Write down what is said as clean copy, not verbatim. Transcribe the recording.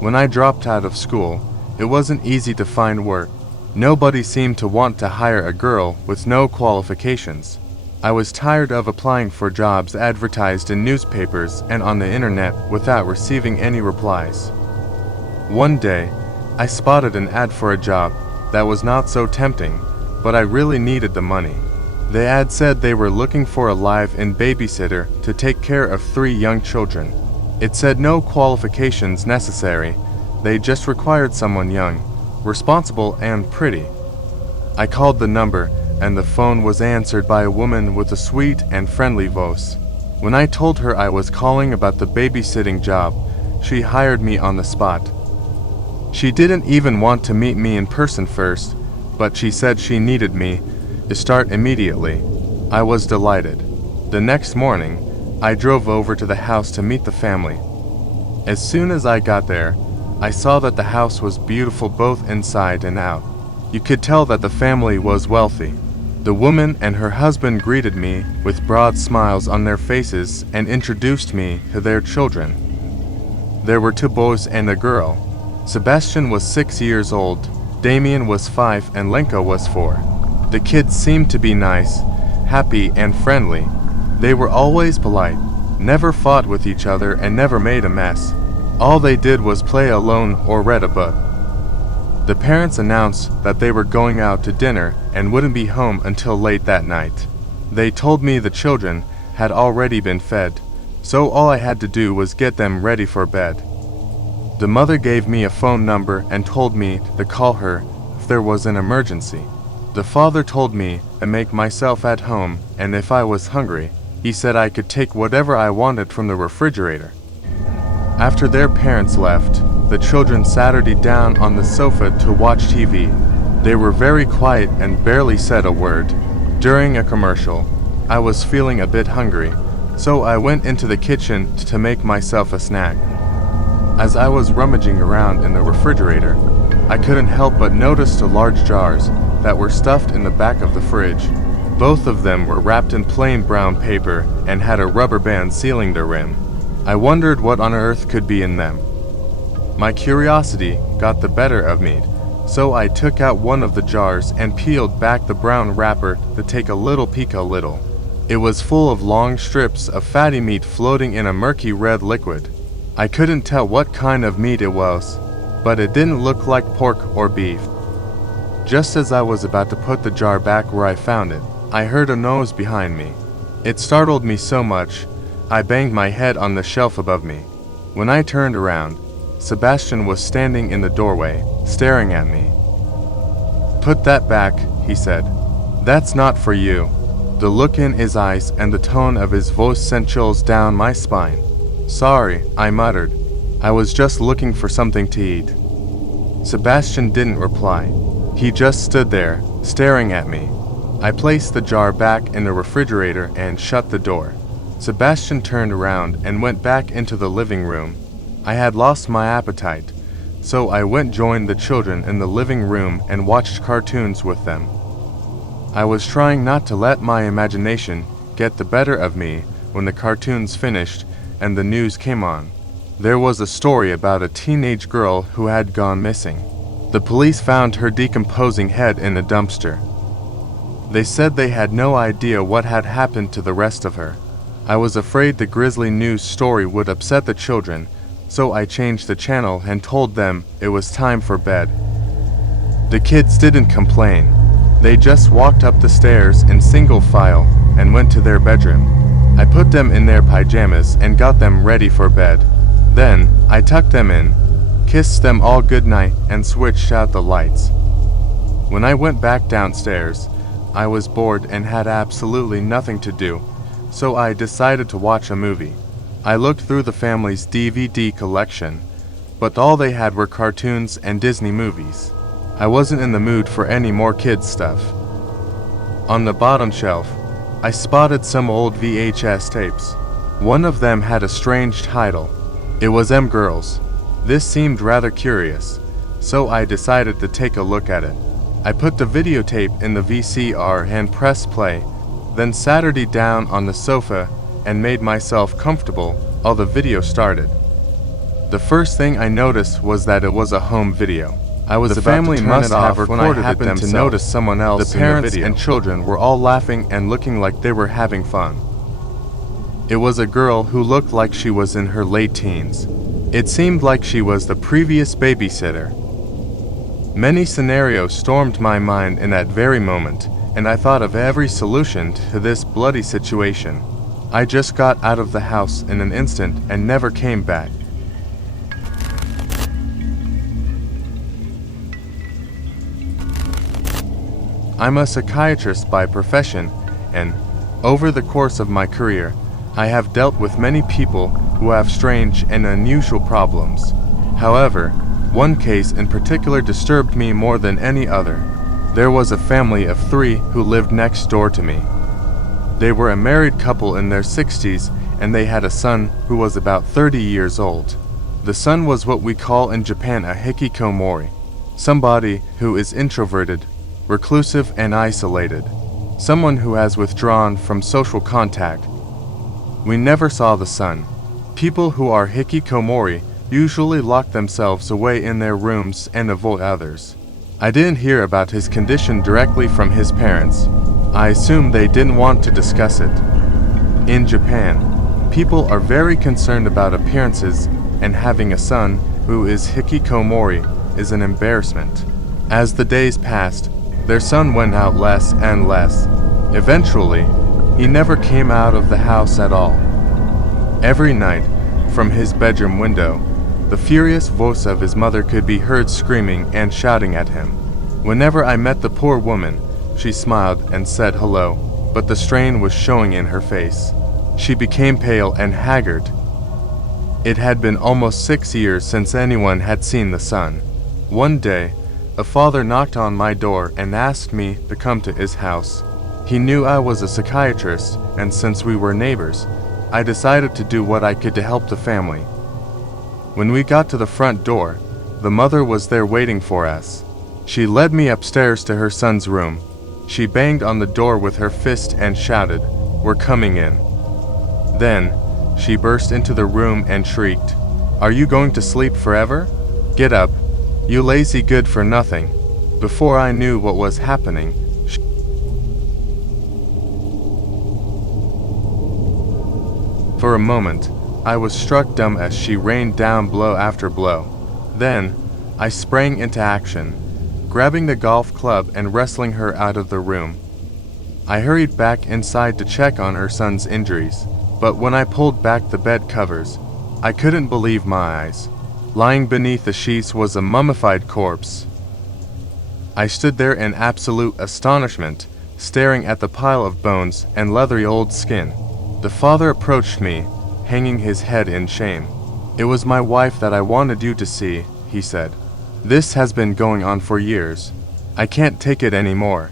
When I dropped out of school, it wasn't easy to find work. Nobody seemed to want to hire a girl with no qualifications. I was tired of applying for jobs advertised in newspapers and on the internet without receiving any replies. One day, I spotted an ad for a job that was not so tempting, but I really needed the money. The ad said they were looking for a live-in babysitter to take care of 3 young children. It said no qualifications necessary, they just required someone young, responsible and pretty. I called the number and the phone was answered by a woman with a sweet and friendly voice. When I told her I was calling about the babysitting job, she hired me on the spot. She didn't even want to meet me in person first, but she said she needed me to start immediately. I was delighted. The next morning, I drove over to the house to meet the family. As soon as I got there, I saw that the house was beautiful both inside and out. You could tell that the family was wealthy. The woman and her husband greeted me with broad smiles on their faces and introduced me to their children. There were 2 boys and a girl. Sebastian was 6 years old, Damien was 5, and Lenka was 4. The kids seemed to be nice, happy, and friendly. They were always polite, never fought with each other, and never made a mess. All they did was play alone or read a book. The parents announced that they were going out to dinner and wouldn't be home until late that night. They told me the children had already been fed, so all I had to do was get them ready for bed. The mother gave me a phone number and told me to call her if there was an emergency. The father told me to make myself at home, and if I was hungry, he said I could take whatever I wanted from the refrigerator. After their parents left, the children sat down on the sofa to watch TV. They were very quiet and barely said a word. During a commercial, I was feeling a bit hungry, so I went into the kitchen to make myself a snack. As I was rummaging around in the refrigerator, I couldn't help but notice the large jars that were stuffed in the back of the fridge. Both of them were wrapped in plain brown paper and had a rubber band sealing the rim. I wondered what on earth could be in them. My curiosity got the better of me, so I took out one of the jars and peeled back the brown wrapper to take a little peek. It was full of long strips of fatty meat floating in a murky red liquid. I couldn't tell what kind of meat it was, but it didn't look like pork or beef. Just as I was about to put the jar back where I found it, I heard a noise behind me. It startled me so much, I banged my head on the shelf above me. When I turned around, Sebastian was standing in the doorway, staring at me. "Put that back," he said. "That's not for you." The look in his eyes and the tone of his voice sent chills down my spine. "Sorry," I muttered. "I was just looking for something to eat." Sebastian didn't reply. He just stood there, staring at me. I placed the jar back in the refrigerator and shut the door. Sebastian turned around and went back into the living room. I had lost my appetite, so I went joined the children in the living room and watched cartoons with them. I was trying not to let my imagination get the better of me when the cartoons finished and the news came on. There was a story about a teenage girl who had gone missing. The police found her decomposing head in a dumpster. They said they had no idea what had happened to the rest of her. I was afraid the grisly news story would upset the children, so I changed the channel and told them it was time for bed. The kids didn't complain. They just walked up the stairs in single file and went to their bedroom. I put them in their pajamas and got them ready for bed. Then, I tucked them in, kissed them all goodnight, and switched out the lights. When I went back downstairs, I was bored and had absolutely nothing to do, so I decided to watch a movie. I looked through the family's DVD collection, but all they had were cartoons and Disney movies. I wasn't in the mood for any more kids' stuff. On the bottom shelf, I spotted some old VHS tapes. One of them had a strange title. It was M-Girls. This seemed rather curious, so I decided to take a look at it. I put the videotape in the VCR and pressed play, then sat down on the sofa and made myself comfortable while the video started. The first thing I noticed was that it was a home video. I was The about family to turn must it off have when I recorded it happened to themselves. notice someone else. The in parents video and children were all laughing and looking like they were having fun. It was a girl who looked like she was in her late teens. It seemed like she was the previous babysitter. Many scenarios stormed my mind in that very moment, and I thought of every solution to this bloody situation. I just got out of the house in an instant and never came back. I'm a psychiatrist by profession, and over the course of my career, I have dealt with many people who have strange and unusual problems. However, one case in particular disturbed me more than any other. There was a family of 3 who lived next door to me. They were a married couple in their 60s, and they had a son who was about 30 years old. The son was what we call in Japan a hikikomori, somebody who is introverted, reclusive and isolated, someone who has withdrawn from social contact. We never saw the son. People who are hikikomori usually lock themselves away in their rooms and avoid others. I didn't hear about his condition directly from his parents. I assume they didn't want to discuss it. In Japan, people are very concerned about appearances, and having a son who is hikikomori is an embarrassment. As the days passed, their son went out less and less. Eventually, he never came out of the house at all. Every night, from his bedroom window, the furious voice of his mother could be heard screaming and shouting at him. Whenever I met the poor woman, she smiled and said hello, but the strain was showing in her face. She became pale and haggard. It had been almost 6 years since anyone had seen the son. One day, a father knocked on my door and asked me to come to his house. He knew I was a psychiatrist, and since we were neighbors, I decided to do what I could to help the family. When we got to the front door, the mother was there waiting for us. She led me upstairs to her son's room. She banged on the door with her fist and shouted, "We're coming in." Then, she burst into the room and shrieked, "Are you going to sleep forever? Get up, you lazy good for nothing." Before I knew what was happening, for a moment, I was struck dumb as she rained down blow after blow. Then, I sprang into action, grabbing the golf club and wrestling her out of the room. I hurried back inside to check on her son's injuries, but when I pulled back the bed covers, I couldn't believe my eyes. Lying beneath the sheets was a mummified corpse. I stood there in absolute astonishment, staring at the pile of bones and leathery old skin. The father approached me, hanging his head in shame. "It was my wife that I wanted you to see," he said. "This has been going on for years. I can't take it anymore.